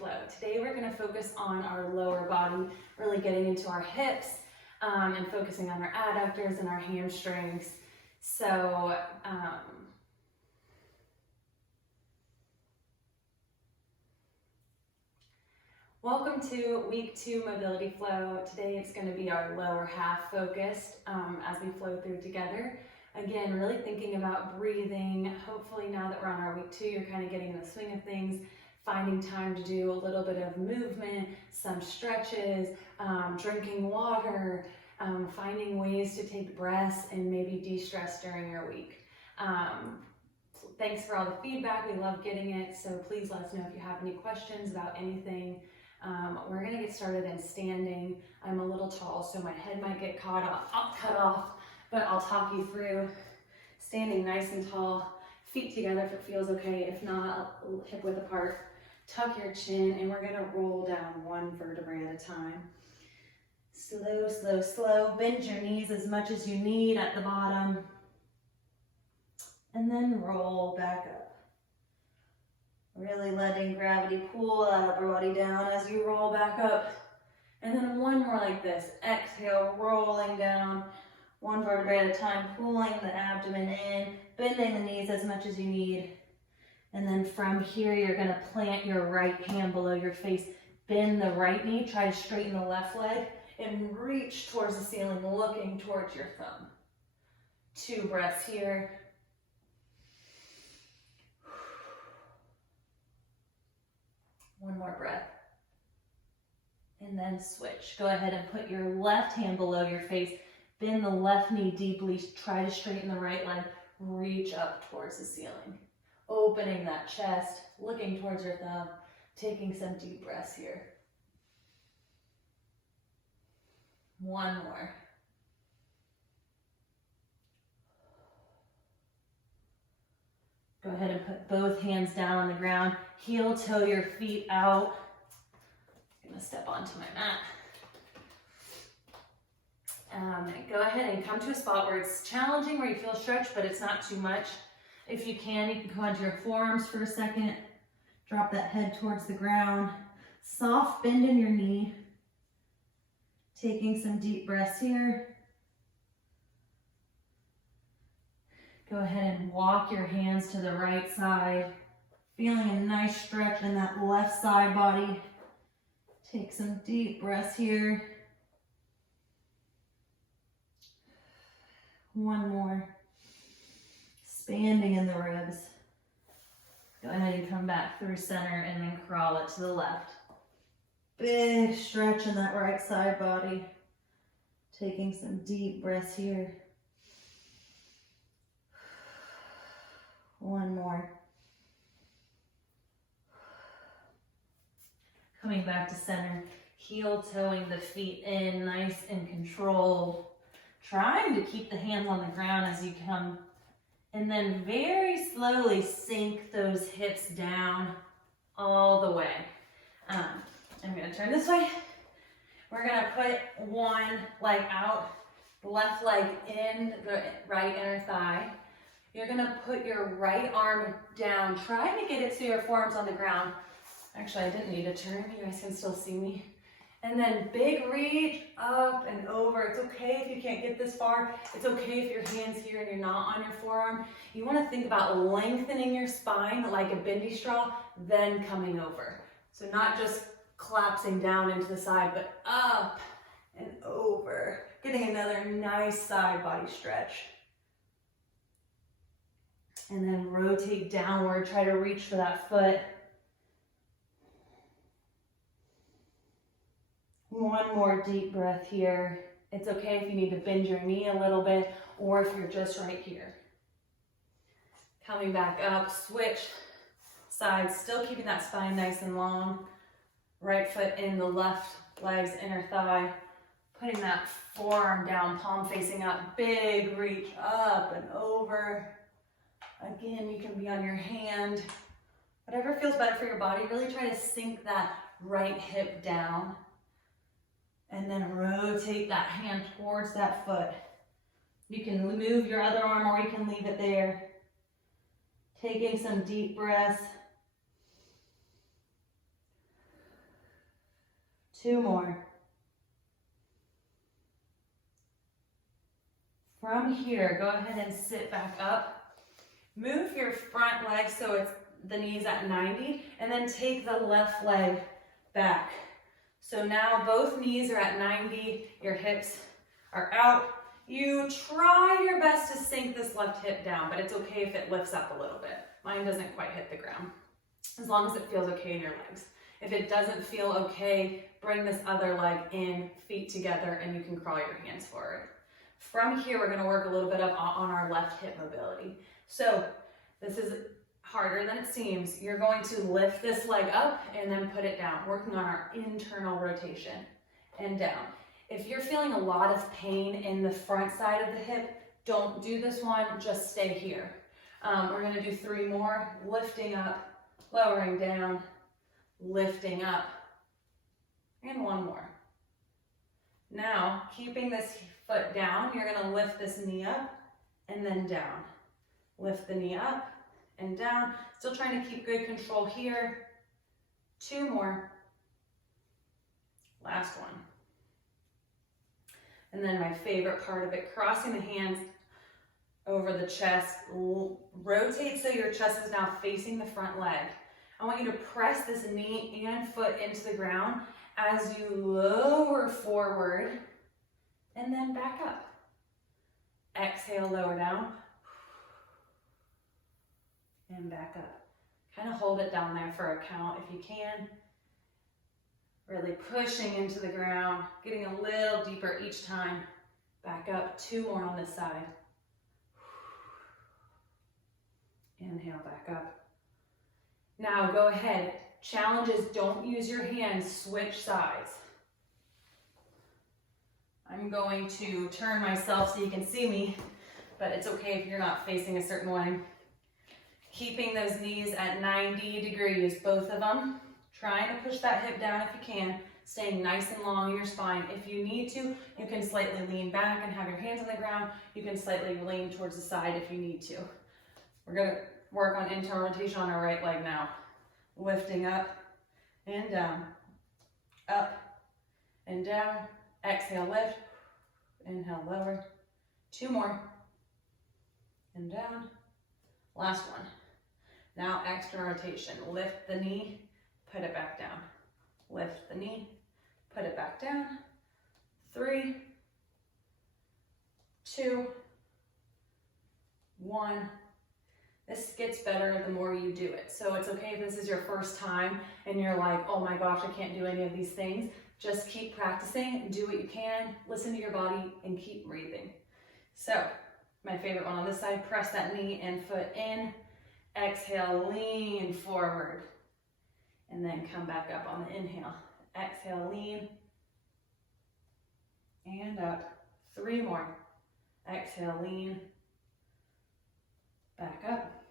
Flow. Today we're going to focus on our lower body, really getting into our hips and focusing on our adductors and our hamstrings. So welcome to week 2 Mobility Flow. Today it's going to be our lower half focused as we flow through together. Again, really thinking about breathing. Hopefully now that we're on our week 2, you're kind of getting in the swing of things, finding time to do a little bit of movement, some stretches, drinking water, finding ways to take breaths and maybe de-stress during your week. Thanks for all the feedback. We love getting it. So please let us know if you have any questions about anything. We're going to get started in standing. I'm a little tall, so my head might get cut off, but I'll talk you through standing nice and tall, feet together if it feels okay. If not, hip width apart. Tuck your chin, and we're going to roll down one vertebrae at a time. Slow, slow, slow. Bend your knees as much as you need at the bottom. And then roll back up. Really letting gravity pull that upper body down as you roll back up. And then one more like this. Exhale, rolling down. One vertebrae at a time, pulling the abdomen in, bending the knees as much as you need. And then from here, you're going to plant your right hand below your face. Bend the right knee, try to straighten the left leg, and reach towards the ceiling, looking towards your thumb. 2 breaths here. One more breath. And then switch. Go ahead and put your left hand below your face. Bend the left knee deeply. Try to straighten the right leg. Reach up towards the ceiling. Opening that chest, looking towards your thumb, taking some deep breaths here. One more. Go ahead and put both hands down on the ground. Heel toe your feet out. I'm gonna step onto my mat. Go ahead and come to a spot where it's challenging, where you feel stretched, but it's not too much. If you can come onto your forearms for a second. Drop that head towards the ground. Soft bend in your knee. Taking some deep breaths here. Go ahead and walk your hands to the right side. Feeling a nice stretch in that left side body. Take some deep breaths here. One more. Expanding in the ribs. Go ahead and come back through center and then crawl it to the left. Big stretch in that right side body. Taking some deep breaths here. One more. Coming back to center. Heel toeing the feet in, nice and controlled. Trying to keep the hands on the ground as you come. And then very slowly sink those hips down all the way. I'm going to turn this way. We're going to put one leg out, left leg in the right inner thigh. You're going to put your right arm down. Try to get it so your forearm's on the ground. Actually, I didn't need to turn. You guys can still see me. And then big reach up and over. It's okay if you can't get this far. It's okay if your hand's here and you're not on your forearm. You want to think about lengthening your spine like a bendy straw, then coming over. So not just collapsing down into the side, but up and over. Getting another nice side body stretch. And then rotate downward. Try to reach for that foot. One more deep breath here. It's okay if you need to bend your knee a little bit or if you're just right here. Coming back up, switch sides, still keeping that spine nice and long. Right foot in the left leg's inner thigh. Putting that forearm down, palm facing up. Big reach up and over. Again, you can be on your hand. Whatever feels better for your body, really try to sink that right hip down. And then rotate that hand towards that foot. You can move your other arm or you can leave it there. Taking some deep breaths. 2 more. From here, go ahead and sit back up. Move your front leg so it's the knees at 90, and then take the left leg back. So now both knees are at 90, your hips are out. You try your best to sink this left hip down, but it's okay if it lifts up a little bit. Mine doesn't quite hit the ground, as long as it feels okay in your legs. If it doesn't feel okay, bring this other leg in, feet together, and you can crawl your hands forward. From here, we're gonna work a little bit on our left hip mobility. So this is harder than it seems. You're going to lift this leg up and then put it down, working on our internal rotation and down. If you're feeling a lot of pain in the front side of the hip, don't do this one, just stay here. We're gonna do 3 more, lifting up, lowering down, lifting up, and 1 more. Now, keeping this foot down, you're gonna lift this knee up and then down. Lift the knee up and down. Still trying to keep good control here. 2 more. Last one. And then my favorite part of it, crossing the hands over the chest. Rotate so your chest is now facing the front leg. I want you to press this knee and foot into the ground as you lower forward and then back up. Exhale, lower down. And back up. Kind of hold it down there for a count if you can. Really pushing into the ground, getting a little deeper each time. Back up, 2 more on this side. Inhale, back up. Now go ahead. Challenge is don't use your hands, switch sides. I'm going to turn myself so you can see me, but it's okay if you're not facing a certain way. Keeping those knees at 90 degrees, both of them. Trying to push that hip down if you can, staying nice and long in your spine. If you need to, you can slightly lean back and have your hands on the ground. You can slightly lean towards the side if you need to. We're gonna work on internal rotation on our right leg now. Lifting up and down, up and down. Exhale, lift, inhale, lower. 2 more, and down. Last one. Now external rotation. Lift the knee, put it back down. Lift the knee, put it back down. 3, 2, 1. This gets better the more you do it. So it's okay if this is your first time and you're like, oh my gosh, I can't do any of these things. Just keep practicing, do what you can, listen to your body, and keep breathing. So my favorite one on this side, press that knee and foot in. Exhale, lean forward. And then come back up on the inhale. Exhale, lean. And up. 3 more. Exhale, lean. Back up.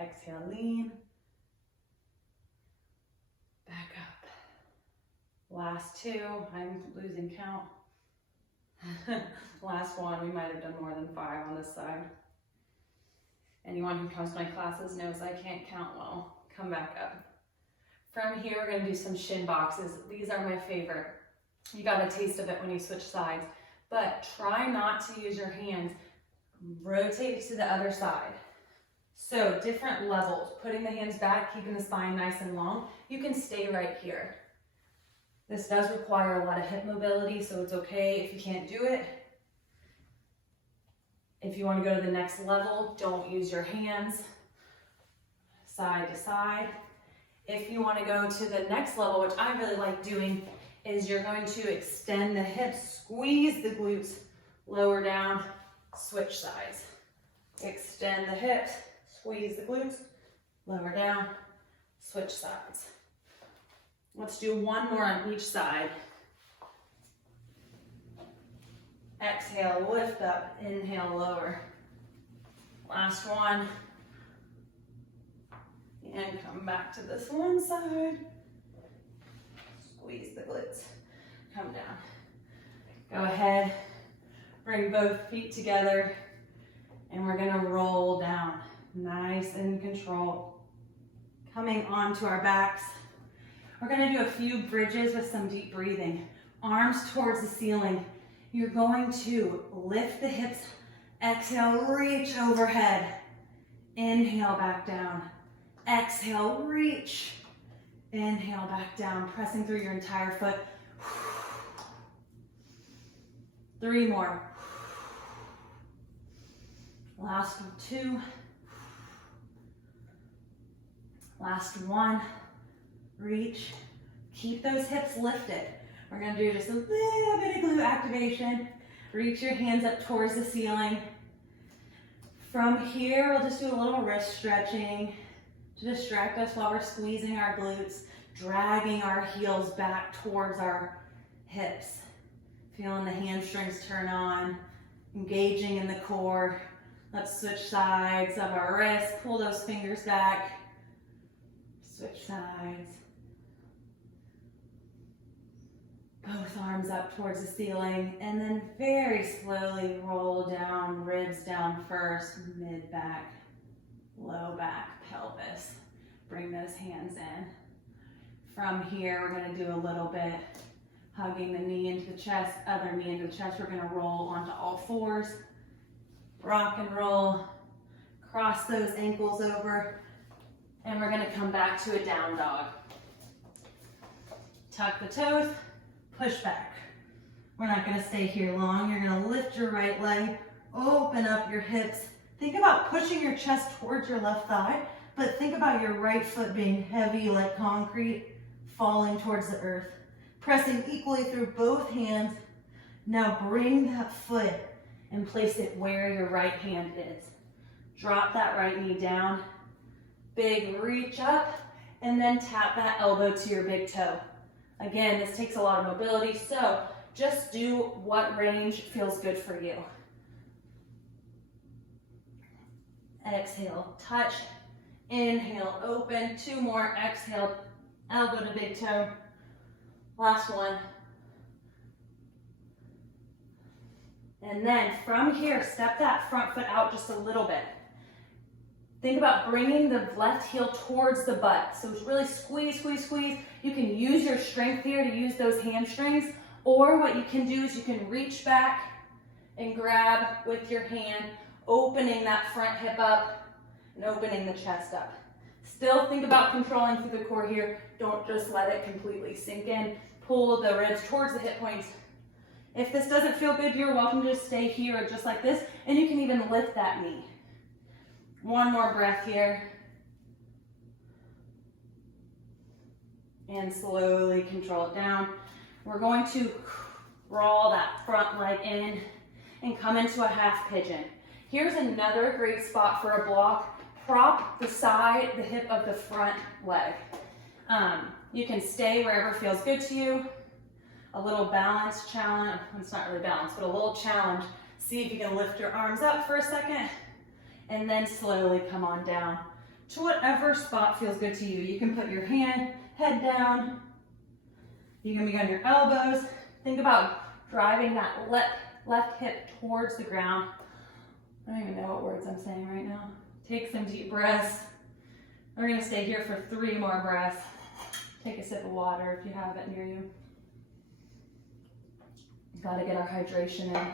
Exhale, lean. Back up. Last 2. I'm losing count. Last one. We might have done more than 5 on this side. Anyone who comes to my classes knows I can't count well. Come back up. From here, we're going to do some shin boxes. These are my favorite. You got a taste of it when you switch sides, but try not to use your hands. Rotate to the other side. So different levels, putting the hands back, keeping the spine nice and long. You can stay right here. This does require a lot of hip mobility, so it's okay if you can't do it. If you want to go to the next level, don't use your hands. Side to side. If you want to go to the next level, which I really like doing, is you're going to extend the hips, squeeze the glutes, lower down, switch sides. Extend the hips, squeeze the glutes, lower down, switch sides. Let's do 1 more on each side. Exhale, lift up, inhale, lower. Last one. And come back to this one side. Squeeze the glutes. Come down. Go ahead. Bring both feet together. And we're going to roll down. Nice and controlled. Coming onto our backs. We're gonna do a few bridges with some deep breathing. Arms towards the ceiling. You're going to lift the hips, exhale, reach overhead. Inhale, back down. Exhale, reach. Inhale, back down, pressing through your entire foot. 3 more. Last 2. Last 1. Reach. Keep those hips lifted. We're going to do just a little bit of glute activation. Reach your hands up towards the ceiling. From here, we'll just do a little wrist stretching to distract us while we're squeezing our glutes, dragging our heels back towards our hips. Feeling the hamstrings turn on, engaging in the core. Let's switch sides of our wrists, pull those fingers back, switch sides. Both arms up towards the ceiling, and then very slowly roll down, ribs down first, mid back, low back, pelvis. Bring those hands in. From here, we're gonna do a little bit hugging the knee into the chest, other knee into the chest. We're gonna roll onto all fours, rock and roll, cross those ankles over, and we're gonna come back to a down dog. Tuck the toes, push back. We're not gonna stay here long. You're gonna lift your right leg, open up your hips. Think about pushing your chest towards your left thigh, but think about your right foot being heavy like concrete, falling towards the earth. Pressing equally through both hands. Now bring that foot and place it where your right hand is. Drop that right knee down. Big reach up, and then tap that elbow to your big toe. Again, this takes a lot of mobility, so just do what range feels good for you. Exhale, touch. Inhale, open. 2 more. Exhale, elbow to big toe. Last one. And then from here, step that front foot out just a little bit. Think about bringing the left heel towards the butt. So really squeeze, squeeze, squeeze. You can use your strength here to use those hamstrings, or what you can do is you can reach back and grab with your hand, opening that front hip up and opening the chest up. Still think about controlling through the core here. Don't just let it completely sink in. Pull the ribs towards the hip points. If this doesn't feel good, you're welcome to just stay here just like this, and you can even lift that knee. 1 more breath here. And slowly control it down. We're going to roll that front leg in and come into a half pigeon. Here's another great spot for a block. Prop the side, the hip of the front leg. You can stay wherever feels good to you. A little balance challenge. It's not really balance, but a little challenge. See if you can lift your arms up for a second, and then slowly come on down to whatever spot feels good to you. You can put your head down. You can be on your elbows. Think about driving that left hip towards the ground. I don't even know what words I'm saying right now. Take some deep breaths. We're gonna stay here for 3 more breaths. Take a sip of water if you have it near you. Gotta get our hydration in.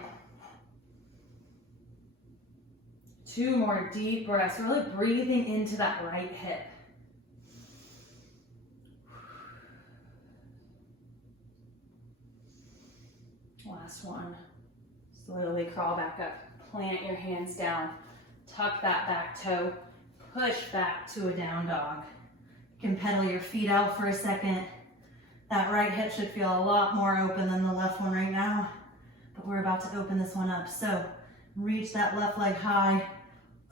2 more deep breaths, really breathing into that right hip. Last one. Slowly crawl back up. Plant your hands down. Tuck that back toe. Push back to a down dog. You can pedal your feet out for a second. That right hip should feel a lot more open than the left one right now, but we're about to open this one up. So reach that left leg high,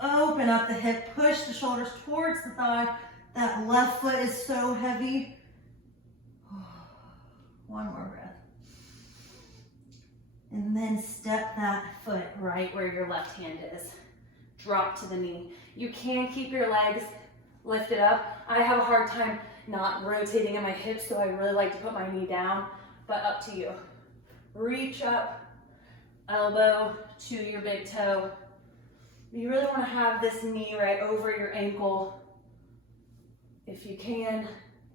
open up the hip, push the shoulders towards the thigh. That left foot is so heavy. 1 more breath. And then step that foot right where your left hand is. Drop to the knee. You can keep your legs lifted up. I have a hard time not rotating in my hips, so I really like to put my knee down, but up to you. Reach up, elbow to your big toe. You really want to have this knee right over your ankle. If you can,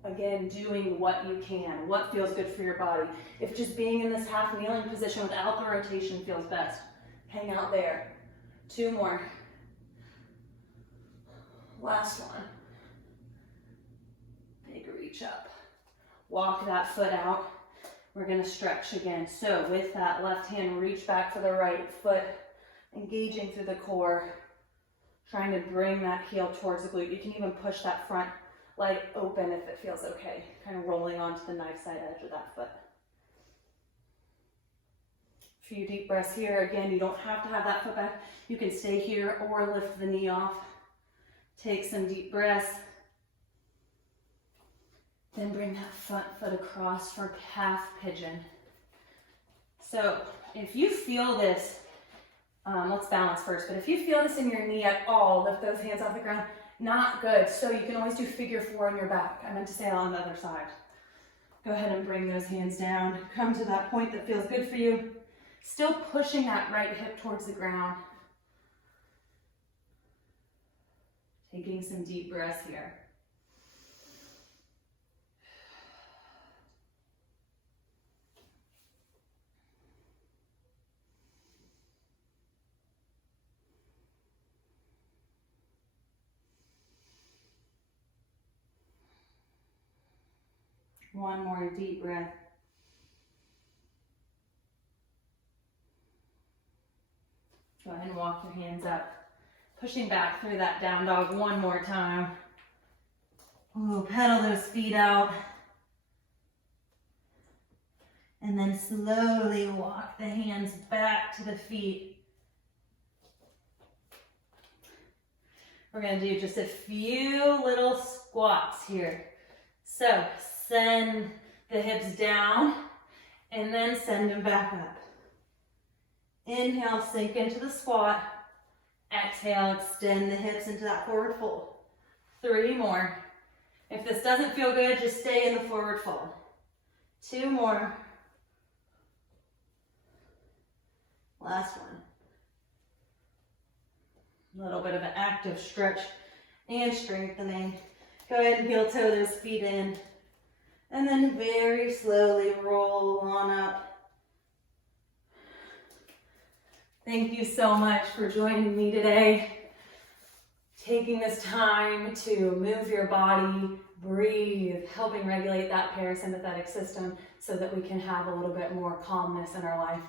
Again, doing what you can, what feels good for your body. If just being in this half kneeling position without the rotation feels best, hang out there. 2 more. Last one. Big reach up. Walk that foot out. We're gonna stretch again. So with that left hand, reach back for the right foot, engaging through the core, trying to bring that heel towards the glute. You can even push that front leg open if it feels okay, kind of rolling onto the knife side edge of that foot. A few deep breaths here. Again, you don't have to have that foot back. You can stay here or lift the knee off. Take some deep breaths. Then bring that front foot across for half pigeon. So if you feel this, let's balance first, but if you feel this in your knee at all, lift those hands off the ground. Not good. So you can always do figure 4 on your back. I meant to say on the other side. Go ahead and bring those hands down. Come to that point that feels good for you. Still pushing that right hip towards the ground. Taking some deep breaths here. One more deep breath. Go ahead and walk your hands up. Pushing back through that down dog one more time. Ooh, pedal those feet out. And then slowly walk the hands back to the feet. We're gonna do just a few little squats here. So send the hips down and then send them back up. Inhale, sink into the squat. Exhale, extend the hips into that forward fold. 3 more. If this doesn't feel good, just stay in the forward fold. 2 more. Last one. A little bit of an active stretch and strengthening. Go ahead and heel toe those feet in. And then very slowly roll on up. Thank you so much for joining me today. Taking this time to move your body, breathe, helping regulate that parasympathetic system so that we can have a little bit more calmness in our life.